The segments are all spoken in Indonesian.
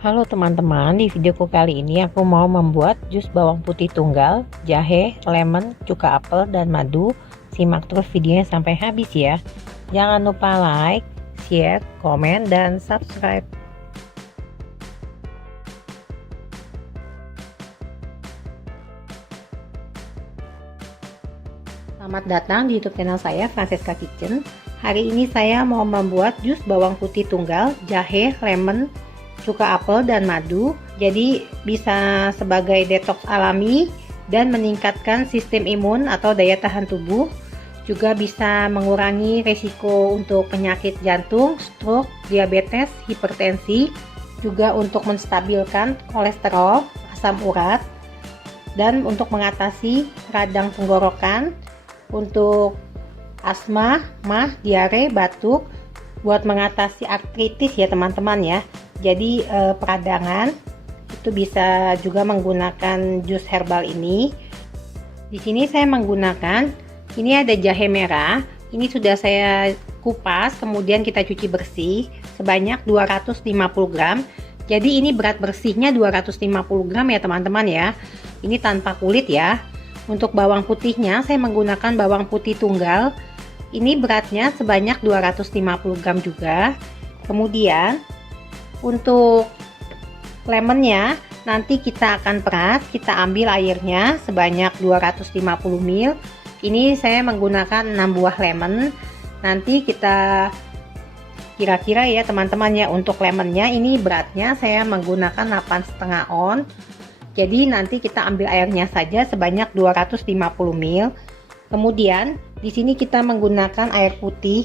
Halo teman-teman, di videoku kali ini aku mau membuat jus bawang putih tunggal, jahe, lemon, cuka apel, dan madu. Simak terus videonya sampai habis ya. Jangan lupa like, share, komen, dan subscribe. Selamat datang di YouTube channel saya, Francesca Kitchen. Hari ini saya mau membuat jus bawang putih tunggal, jahe, lemon, cuka apel, dan madu. Jadi bisa sebagai detox alami dan meningkatkan sistem imun atau daya tahan tubuh. Juga bisa mengurangi resiko untuk penyakit jantung, stroke, diabetes, hipertensi. Juga untuk menstabilkan kolesterol, asam urat, dan untuk mengatasi radang tenggorokan, untuk asma, mah, diare, batuk, buat mengatasi artritis ya teman-teman ya. Jadi peradangan itu bisa juga menggunakan jus herbal ini. Di sini saya menggunakan, ini ada jahe merah. Ini sudah saya kupas, kemudian kita cuci bersih sebanyak 250 gram. Jadi ini berat bersihnya 250 gram ya teman-teman ya. Ini tanpa kulit ya. Untuk bawang putihnya saya menggunakan bawang putih tunggal. Ini beratnya sebanyak 250 gram juga. Kemudian untuk lemonnya nanti kita akan peras, kita ambil airnya sebanyak 250 ml. Ini saya menggunakan 6 buah lemon. Nanti kita kira-kira ya teman-teman ya, untuk lemonnya ini beratnya saya menggunakan 8,5 on. Jadi nanti kita ambil airnya saja sebanyak 250 ml. Kemudian di sini kita menggunakan air putih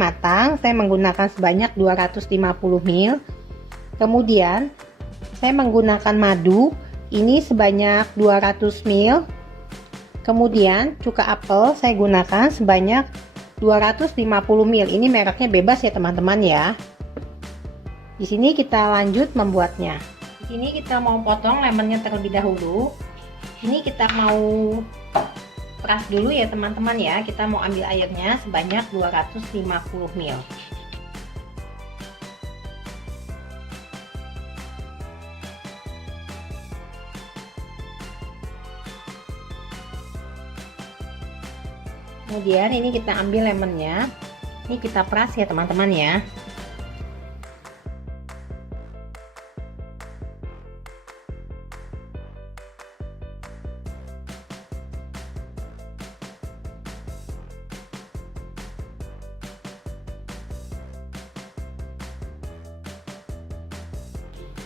matang. Saya menggunakan sebanyak 250 ml. Kemudian saya menggunakan madu, ini sebanyak 200 ml. Kemudian cuka apel saya gunakan sebanyak 250 ml. Ini mereknya bebas ya teman-teman ya. Di sini kita lanjut membuatnya. Di sini kita mau potong lemonnya terlebih dahulu. Ini kita mau peras dulu ya teman-teman ya. Kita mau ambil airnya sebanyak 250 ml. Kemudian ini kita ambil lemonnya, ini kita peras ya teman-teman ya.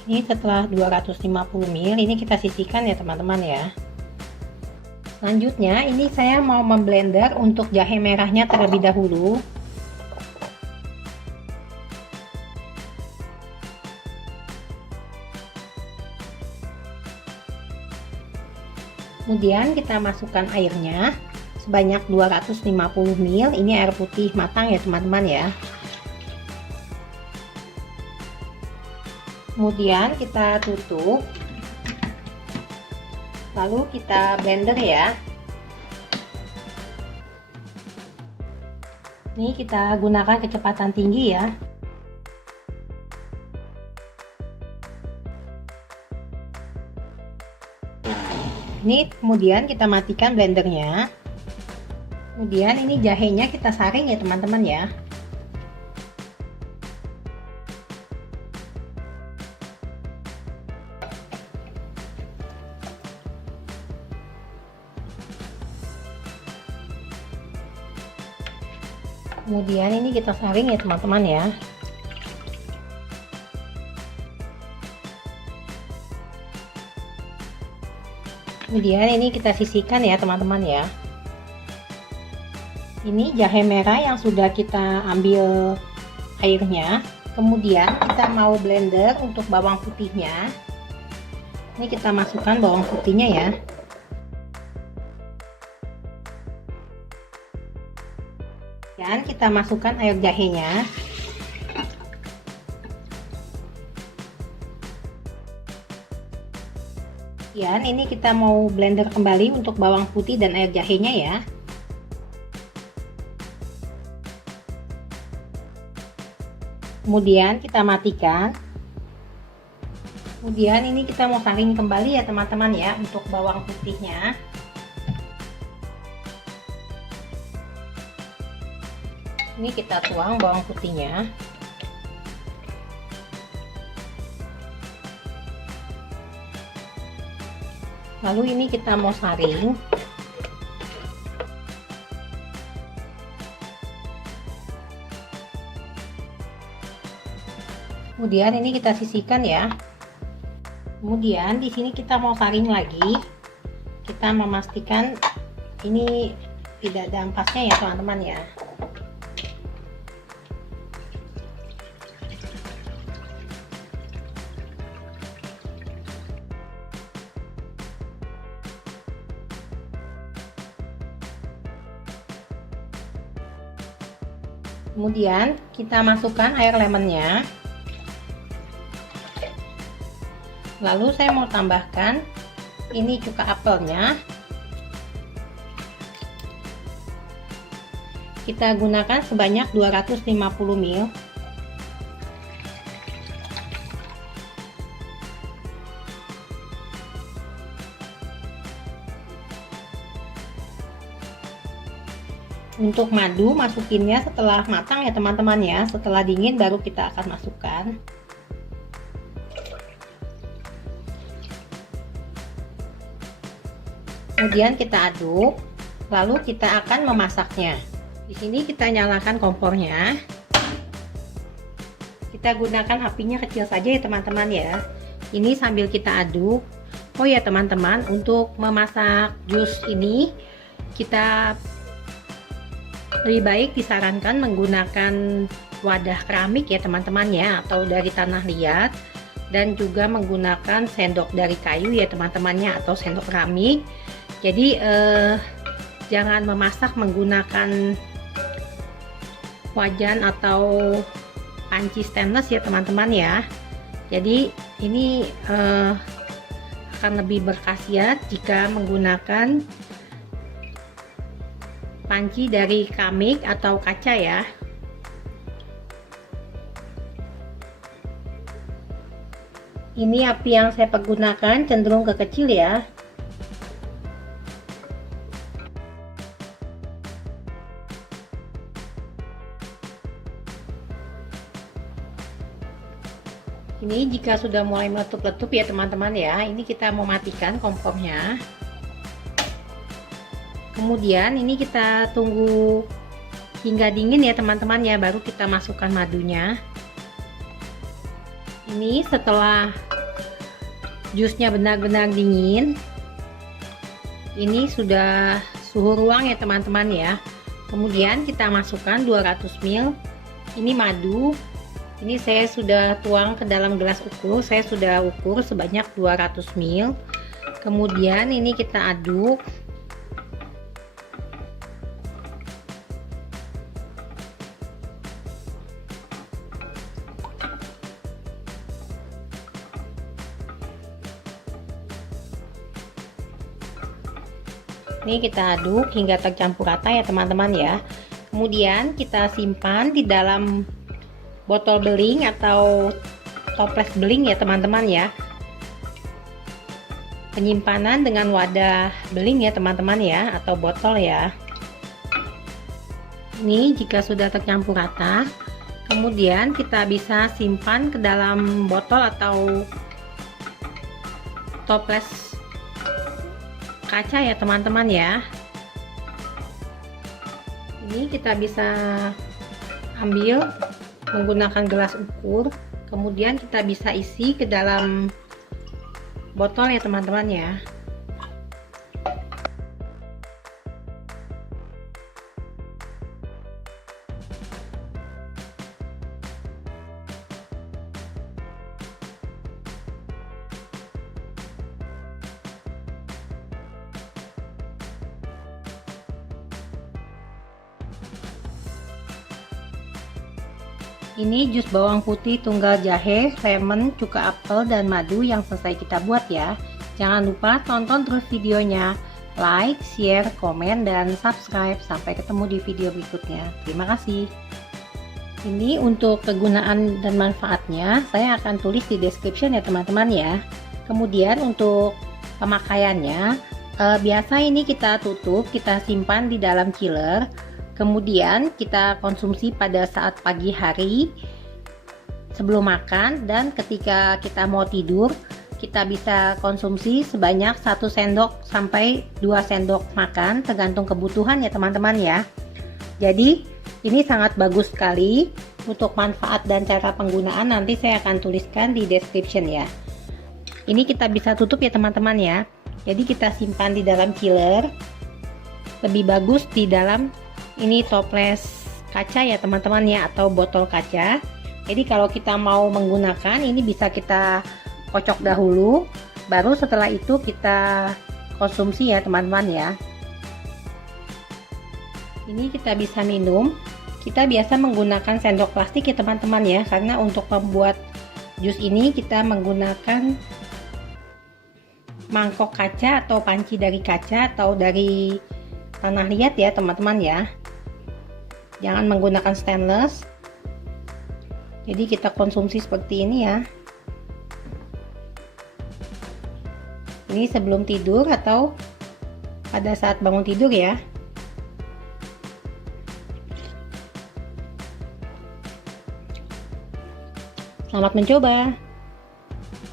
Ini setelah 250 ml, ini kita sisihkan ya teman-teman ya. Selanjutnya ini saya mau memblender untuk jahe merahnya terlebih dahulu. Kemudian kita masukkan airnya sebanyak 250 ml. Ini air putih matang ya teman-teman ya. Kemudian kita tutup. Lalu kita blender ya. Ini kita gunakan kecepatan tinggi ya. Ini kemudian kita matikan blendernya. Kemudian ini jahenya kita saring ya teman-teman ya. Kemudian ini kita saring ya teman-teman ya. Kemudian ini kita sisihkan ya teman-teman ya. Ini jahe merah yang sudah kita ambil airnya. Kemudian kita mau blender untuk bawang putihnya. Ini kita masukkan bawang putihnya ya. Dan kita masukkan air jahenya. Kemudian ini kita mau blender kembali untuk bawang putih dan air jahenya ya. Kemudian kita matikan. Kemudian ini kita mau saring kembali ya teman-teman ya untuk bawang putihnya. Ini kita tuang bawang putihnya. Lalu ini kita mau saring. Kemudian ini kita sisihkan ya. Kemudian di sini kita mau saring lagi. Kita memastikan ini tidak ada ampasnya ya teman-teman ya. Kemudian kita masukkan air lemonnya. Lalu saya mau tambahkan ini cuka apelnya. Kita gunakan sebanyak 250 ml. Untuk madu masukinnya setelah matang ya teman-teman ya. Setelah dingin baru kita akan masukkan. Kemudian kita aduk, lalu kita akan memasaknya. Di sini kita nyalakan kompornya. Kita gunakan apinya kecil saja ya teman-teman ya. Ini sambil kita aduk. Oh ya teman-teman, untuk memasak jus ini kita lebih baik disarankan menggunakan wadah keramik ya teman-teman ya, atau dari tanah liat, dan juga menggunakan sendok dari kayu ya teman-temannya, atau sendok keramik. Jadi jangan memasak menggunakan wajan atau panci stainless ya teman-teman ya. Jadi ini akan lebih berkhasiat jika menggunakan panci dari keramik atau kaca ya. Ini api yang saya pergunakan cenderung ke kecil ya. Ini jika sudah mulai meletup-letup ya teman-teman ya, ini kita mematikan kompornya. Kemudian ini kita tunggu hingga dingin ya teman-teman ya, baru kita masukkan madunya. Ini setelah jusnya benar-benar dingin, ini sudah suhu ruang ya teman-teman ya. Kemudian kita masukkan 200 ml ini madu. Ini saya sudah tuang ke dalam gelas ukur, saya sudah ukur sebanyak 200 ml. Kemudian ini kita aduk. Ini kita aduk hingga tercampur rata ya teman-teman ya. Kemudian kita simpan di dalam botol beling atau toples beling ya teman-teman ya. Penyimpanan dengan wadah beling ya teman-teman ya, atau botol ya. Ini jika sudah tercampur rata, kemudian kita bisa simpan ke dalam botol atau toples kaca ya teman-teman ya. Ini kita bisa ambil menggunakan gelas ukur, kemudian kita bisa isi ke dalam botol ya teman-teman ya. Ini jus bawang putih tunggal jahe, lemon, cuka apel, dan madu yang selesai kita buat ya. Jangan lupa tonton terus videonya. Like, share, komen, dan subscribe. Sampai ketemu di video berikutnya. Terima kasih. Ini untuk kegunaan dan manfaatnya saya akan tulis di description ya teman-teman ya. Kemudian untuk pemakaiannya, biasa ini kita tutup, kita simpan di dalam chiller. Kemudian kita konsumsi pada saat pagi hari sebelum makan, dan ketika kita mau tidur kita bisa konsumsi sebanyak 1 sendok sampai 2 sendok makan tergantung kebutuhan ya teman-teman ya. Jadi ini sangat bagus sekali. Untuk manfaat dan cara penggunaan nanti saya akan tuliskan di description ya. Ini kita bisa tutup ya teman-teman ya. Jadi kita simpan di dalam chiller. Lebih bagus di dalam ini toples kaca ya teman-teman ya, atau botol kaca. Jadi kalau kita mau menggunakan ini bisa kita kocok dahulu, baru setelah itu kita konsumsi ya teman-teman ya. Ini kita bisa minum. Kita biasa menggunakan sendok plastik ya teman-teman ya, karena untuk membuat jus ini kita menggunakan mangkok kaca atau panci dari kaca atau dari tanah liat ya teman-teman ya. Jangan menggunakan stainless. Jadi kita konsumsi seperti ini ya. Ini sebelum tidur atau pada saat bangun tidur ya. Selamat mencoba.